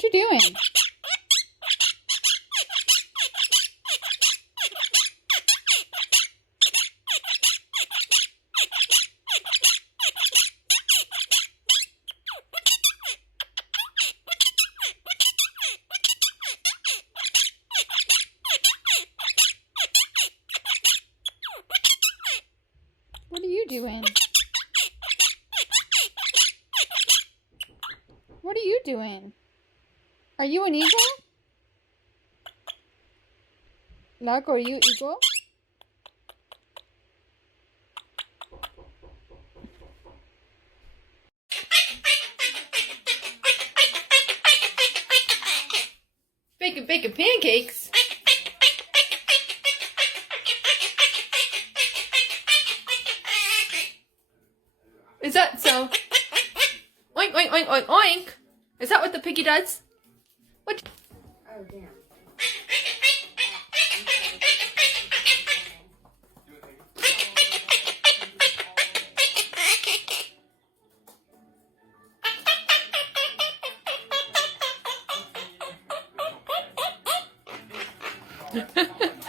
What you doing? What are you doing? What are you doing? Are you an eagle? Lago, are you eagle? Baking pancakes? Is that so? Oink, oink, oink, oink, oink. Is that what the piggy does? What? Oh, damn. Ha ha ha.